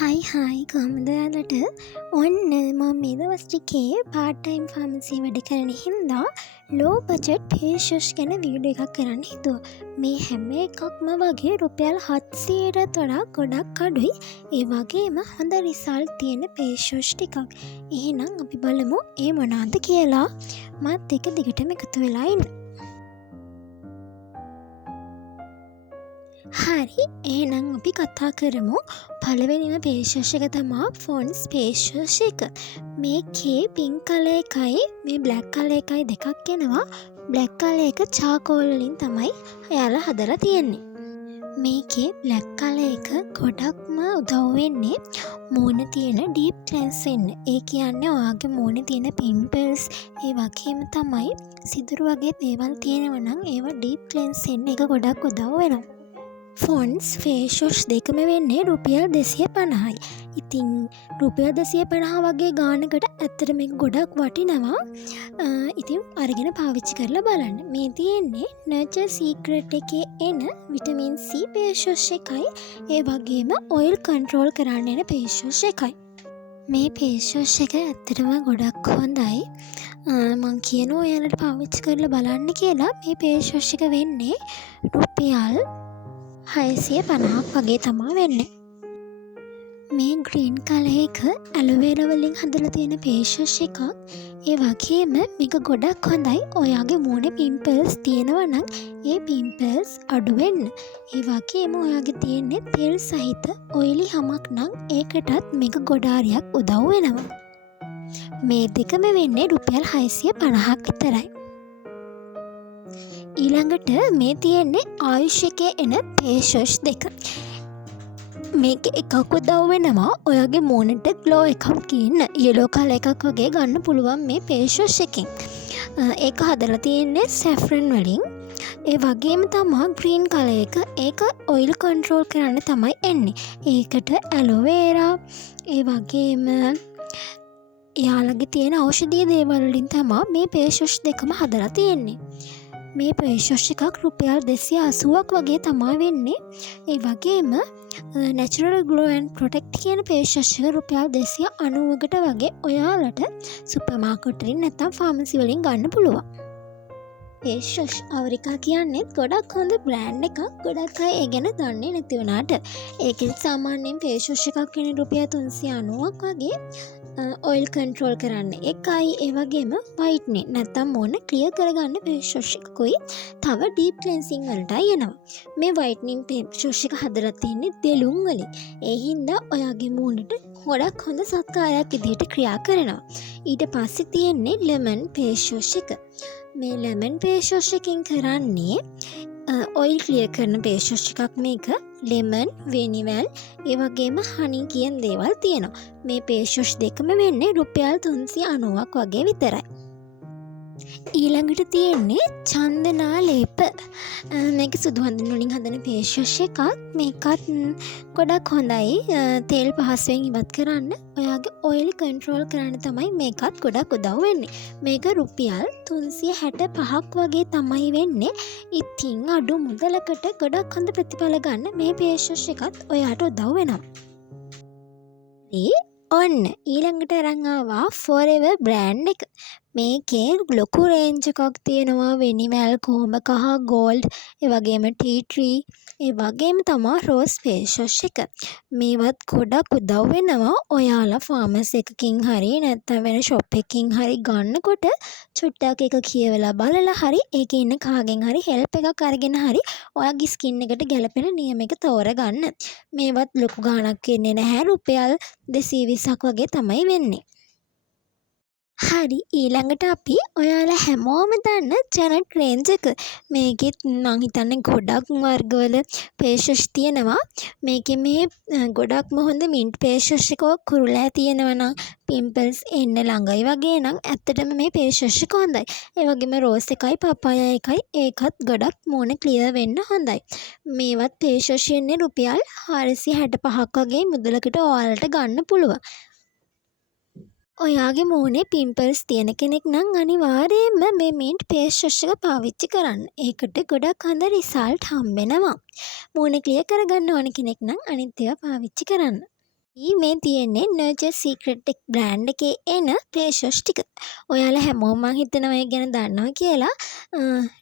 හයි කොහොමද ඔයාලට ඔන්න මම මේ දවස් ටිකේ පාර්ට් ටයිම් ෆාමසි වැඩ කරන හින්දා ලෝ බජට් ෆේස් වොෂ් ගැන වීඩියෝ එකක් කරන්න හිතුවා. මේ හැම එකක්ම වගේ රුපියල් 700ට වඩා ගොඩක් අඩුයි. ඒ වගේම හොඳ රිසල්ට් තියෙන ෆේස් වොෂ් ටිකක්. එහෙනම් අපි බලමු ඒ මොනවාද කියලා. මාත් එක දිගටම එකතු වෙලා ඉන්න. හරි එහෙනම් අපි කතා කරමු පළවෙනිම ෆේස් වොෂ් එක තමයි පොන්ඩ්ස් ෆේස් වොෂ් එක. මේකේ පින්ක් කලර් එකයි මේ බ්ලැක් කලර් එකයි දෙකක් එනවා. බ්ලැක් කලර් එක චාකෝල් වලින් තමයි එයාලා හදලා තියෙන්නේ. මේකේ බ්ලැක් කලර් එක ගොඩක්ම උදව් වෙන්නේ මූණ තියෙන ඩීප් ක්ලෙන්ස් වෙන්න. ඒ කියන්නේ ඔයාගේ මූණේ තියෙන පිම්පල්ස් ඒ වගේම තමයි සිදුරු වගේ දේවල් තියෙනවා නම් ඒවා ඩීප් ක්ලෙන්ස් වෙන්න එක ගොඩක් උදව් වෙනවා. ෆොන්ඩ්ස් ෆේස් වොෂ් දෙකම වෙන්නේ රුපියල් 250යි. ඉතින් රුපියල් 250 වගේ ගානකට ඇත්තට මේක ගොඩක් වටිනවා. ඉතින් අරගෙන පාවිච්චි කරලා බලන්න. මේ තියෙන්නේ නර්චර් සීක්‍රට් එකේ එන විටමින් C ෆේස් වොෂ් එකයි ඒ වගේම ඔයිල් කන්ට්‍රෝල් කරන්න එන ෆේස් වොෂ් එකයි. මේ ෆේස් වොෂ් එක ඇත්තටම ගොඩක් හොඳයි. මං කියනවා ඔයාලට පාවිච්චි කරලා බලන්න කියලා. මේ ෆේස් වොෂ් එක වෙන්නේ රුපියල් 650ක් වගේ තමා වෙන්නේ. මේ ග්‍රීන් කලර් එක ඇලෝවෙරා වලින් හදලා තියෙන ෆේස් වොෂ් එකක්. ඒ වගේම මේක ගොඩක් හොඳයි ඔයාගේ මූණේ පිම්පල්ස් තියෙනවා නම් ඒ පිම්පල්ස් අඩු වෙන්න. ඒ වගේම ඔයාගේ තියෙන්නේ තෙල් සහිත ඔයිලි හමක් නම් ඒකටත් මේක ගොඩාරියක් උදව් වෙනවා. මේ දෙකම වෙන්නේ රුපියල් 650ක් විතරයි. ඊළඟට මේ තියෙන්නේ ආයුෂ් එකේ එන ෆේස් වොෂ් දෙක. මේක එකක් උදව් වෙනවා ඔයාගේ මූණට ග්ලෝ එකක් ගන්න. යෙලෝ කලර් එකක් වගේ ගන්න පුළුවන් මේ ෆේස් වොෂ් එකෙන්. ඒක හදලා තියෙන්නේ සැෆ්‍රන් වලින්. ඒ වගේම තමයි ග්‍රීන් කලර් එක. ඒක ඔයිල් කන්ට්‍රෝල් කරන්න තමයි එන්නේ. ඒකට ඇලෝවෙරා ඒ වගේම යාළගේ තියෙන ඖෂධීය දේවල් වලින් තමයි මේ ෆේස් වොෂ් දෙකම හදලා තියෙන්නේ. මේ ෆේස් වොෂ් එකක් රුපියල් 280ක් වගේ තමයි වෙන්නේ. ඒ වගේම නැචරල් ග්ලෝ ඇන්ඩ් ප්‍රොටෙක්ට් කියන ෆේස් වොෂ් එක රුපියල් 290කට වගේ ඔයාලට සුපර් මාකට් වලින් නැත්නම් ෆාමසි වලින් ගන්න පුළුවන්. ෆේස් වොෂ් අවරිකා කියන්නේ ගොඩක් හොඳ බ්‍රෑන්ඩ් එකක්. ගොඩක් අය ඒ ගැන දන්නේ නැති වුණාට ඒකෙන් සාමාන්‍යයෙන් ෆේස් වොෂ් එකක් වෙන රුපියල් 390ක් වගේ ඔයිල් කන්ට්‍රෝල් කරන්න එකයි. ඒ වගේම වයිට්නින් නැත්තම් මූණ ක්ලියර් කරගන්න ෆේස් වොෂ් එකකුයි තව ඩීප් ක්ලෙන්සිං වලටයි එනවා. මේ වයිට්නින් ෆේස් වොෂ් එක හදලා තියෙන්නේ දෙලුම් වලින්. ඒ හින්දා ඔයාගේ මූණට ගොඩක් හොඳ සත්කාරයක් විදිහට ක්‍රියා කරනවා. ඊට පස්සේ තියෙන්නේ ලෙමන් ෆේස් වොෂ් එක. මේ ලෙමන් ෆේස් වොෂ් එකෙන් කරන්නේ ඔයිල් ක්ලියර් කරන ෆේස් වොෂ් එකක්. මේක ලෙමන්, වෙනිවැල් ඒ වගේම හනි කියන දේවල් තියෙනවා. මේ ෆේස් වොෂ් දෙකම වෙන්නේ රුපියල් 390ක් වගේ විතරයි. ඊළඟට තියෙන්නේ චන්දනා ලේප. මේක සුදු හඳුන් වලින් හදන ෆේස් වොෂ් එකක්. මේකත් ගොඩක් හොඳයි. තෙල් පහසුවෙන් ඉවත් කරන්න ඔයාගේ ඔයිල් කන්ට්‍රෝල් කරන්න තමයි මේකත් ගොඩක් උදව් වෙන්නේ. මේක රුපියල් 365ක් වගේ තමයි වෙන්නේ. ඉතින් අඩු මුදලකට ගොඩක් හොඳ ප්‍රතිඵල ගන්න මේ ෆේස් වොෂ් එකත් ඔයාට උදව් වෙනවා. ඔන්න ඊළඟට අරන් ආවා ෆොරෙවර් බ්‍රෑන්ඩ් එක. මේකේ ලොකු රේන්ජ් එකක් තියෙනවා. වෙනිවැල්, කොහොඹ කහ, ගෝල්ඩ් ඒ වගේම ටී ට්‍රී ඒ වගේම තමයි රෝස් ෆේස් වොෂ් එක. මේවත් ගොඩක් උදව් වෙනවා ඔයාලා ෆාමසි එකකින් හරි නැත්නම් වෙන ෂොප් එකකින් හරි ගන්නකොට චුට්ටක් එක කියවලා බලලා හරි ඒකේ ඉන්න කාගෙන් හරි හෙල්ප් එකක් අරගෙන හරි ඔයාගේ ස්කින් එකට ගැලපෙන නියම එක තෝරගන්න. මේවත් ලොකු ගාණක් වෙන්නේ නැහැ. රුපියල් 220ක් වගේ තමයි වෙන්නේ. හරි ඊළඟට අපි ඔයාලා හැමෝම දන්න ජැනට් රේන්ජ් එක. මේකෙත් මං හිතන්නේ ගොඩක් වර්ගවල ෆේස් වොෂ් තියෙනවා. මේකේ මේ ගොඩක්ම හොඳ මින්ට් ෆේස් වොෂ් එක කුරුලෑ තියෙනවා නම් පිම්පල්ස් එන්න ළඟයි වගේ නම් ඇත්තටම මේ ෆේස් වොෂ් එක හොඳයි. ඒ වගේම රෝස් එකයි පපායා එකයි ඒකත් ගොඩක් මූණ ක්ලියර් වෙන්න හොඳයි. මේවත් ෆේස් වොෂ් එන්නේ රුපියල් 465ක් වගේ මුදලකට ඔයාලට ගන්න පුළුවන්. ඔයාගේ මූණේ පිම්පල්ස් තියෙන කෙනෙක් නම් අනිවාර්යයෙන්ම මේ මින්ට් ෆේස් වොෂ් එක පාවිච්චි කරන්න. ඒකට ගොඩක් හොඳ රිසල්ට් හම්බෙනවා. මූණ ක්ලියර් කරගන්න ඕන කෙනෙක් නම් අනිත් ඒවා පාවිච්චි කරන්න. මේ තියෙන්නේ නර්චර් සීක්‍රට් ටෙක් බ්‍රෑන්ඩ් එකේ එන ෆේස් වොෂ් ටික. ඔයාලා හැමෝම මං හිතනවා ඒ ගැන දන්නවා කියලා.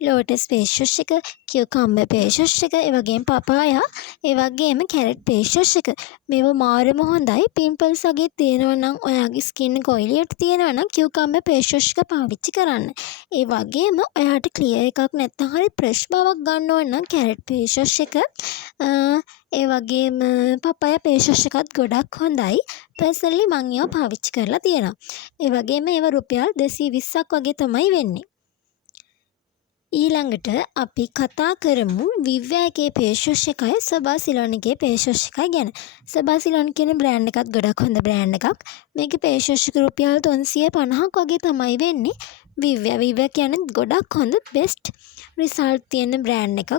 ලෝටස් ෆේස් වොෂ් එක, කියුකම්බර් ෆේස් වොෂ් එක, ඒ වගේම පපායා, ඒ වගේම කැරට් ෆේස් වොෂ් එක. මේවා මාරම හොඳයි. පිම්පල්ස් වගේ තියෙනවා නම් ඔයාගේ ස්කින් එක ඔයිලියට තියෙනවා නම් කියුකම්බර් ෆේස් වොෂ් එක පාවිච්චි කරන්න. ඒ වගේම ඔයාට ක්ලියර් එකක් නැත්නම් හරි ෆ්‍රෙෂ් බවක් ගන්න ඕන නම් කැරට් ෆේස් වොෂ් එක ඒ වගේම පපායා ෆේස් වොෂ් එකත් ගොඩක් හොඳයි. පර්සනලි මං ඒවා පාවිච්චි කරලා තියෙනවා. ඒ වගේම ඒවා රුපියල් 220ක් වගේ තමයි වෙන්නේ. ඊළඟට අපි කතා කරමු විව්‍යා එකේ ෆේස් වොෂ් එකයි සබා සිලෝන් එකේ ෆේස් වොෂ් එකයි ගැන. සබා සිලෝන් කියන බ්‍රෑන්ඩ් එකත් ගොඩක් හොඳ බ්‍රෑන්ඩ් එකක්. මේකේ ෆේස් වොෂ් එක රුපියල් 350ක් වගේ තමයි වෙන්නේ. විව්‍යා කියන්නේ ගොඩක් හොඳ බෙස්ට් රිසල්ට් තියෙන බ්‍රෑන්ඩ් එකක්.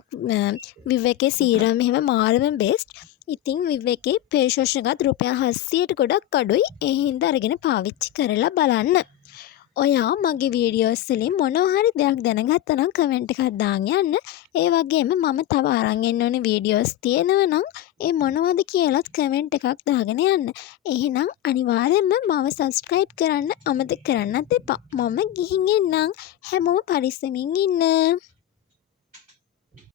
විව්‍යා එකේ සීරම් එහෙම මාරම බෙස්ට්. ඉතින් විව්‍යා එකේ ෆේස් වොෂ් එකත් රුපියල් 700ට ගොඩක් අඩුයි. ඒ හින්දා අරගෙන පාවිච්චි කරලා බලන්න. ඔයා මගේ වීඩියෝස් වලින් මොනවා හරි දෙයක් දැනගත්තා නම් කමෙන්ට් එකක් දාන්න යන්න. ඒ වගේම මම තව අරන් එන්න ඕනේ වීඩියෝස් තියෙනවා නම් ඒ මොනවද කියලාත් කමෙන්ට් එකක් දාගෙන යන්න. එහෙනම් අනිවාර්යෙන්ම මාව සබ්ස්ක්‍රයිබ් කරන්න අමතක කරන්නත් එපා. මම ගිහින් එන්නම්. හැමෝම පරිස්සමින් ඉන්න.